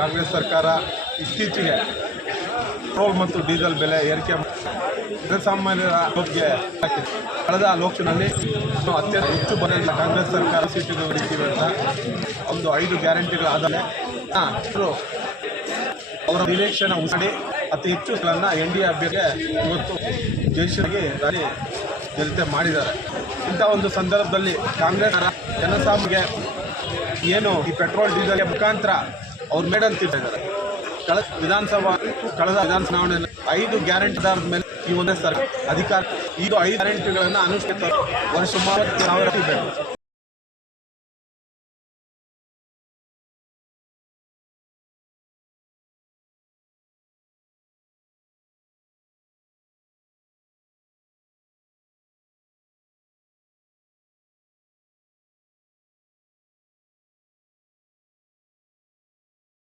ಕಾಂಗ್ರೆಸ್ ಸರ್ಕಾರ ಇತ್ತೀಚೆಗೆ ಪೆಟ್ರೋಲ್ ಮತ್ತು ಡೀಸೆಲ್ ಬೆಲೆ ಏರಿಕೆ ಜನಸಾಮಾನ್ಯರ ಬಗ್ಗೆ ಕಳೆದ ಲೋಕಸಭೆಯಲ್ಲಿ ಅತ್ಯಂತ ಹೆಚ್ಚು ಬರೆದ ಕಾಂಗ್ರೆಸ್ ಸರ್ಕಾರ ಸೀಟು ಹೊಡಿತೀವಿ ಅಂತ ಒಂದು 5 ಗ್ಯಾರಂಟಿಗಳ ಆಧಾರ ಅವರ ನಿರೀಕ್ಷೆನ ಉಸಿಡಿ ಅತಿ ಹೆಚ್ಚು NDA ಅಭ್ಯರ್ಥಿಗೆ ಇವತ್ತು ಜಯಶೀಲಗೆ ದಾರಿ ಜನತೆ ಮಾಡಿದ್ದಾರೆ. ಇಂಥ ಒಂದು ಸಂದರ್ಭದಲ್ಲಿ ಕಾಂಗ್ರೆಸ್ ಜನಸಾಮಾನ್ಯರಿಗೆ ಏನು ಈ ಪೆಟ್ರೋಲ್ ಡೀಸೆಲ್ ಮುಖಾಂತರ ಅವ್ರು ಮೇಡಂತಿದ್ದಾರೆ. ಕಳೆದ ವಿಧಾನಸಭಾ ಚುನಾವಣೆಯಲ್ಲಿ 5 ಗ್ಯಾರಂಟಿ ಆಧಾರದ ಮೇಲೆ ಈ ಒಂದೇ ಸರ್ಕಾರ ಅಧಿಕಾರ 5 ಗ್ಯಾರಂಟಿಗಳನ್ನು ಅನುಷ್ಠಿತ ವರ್ಷ 30,000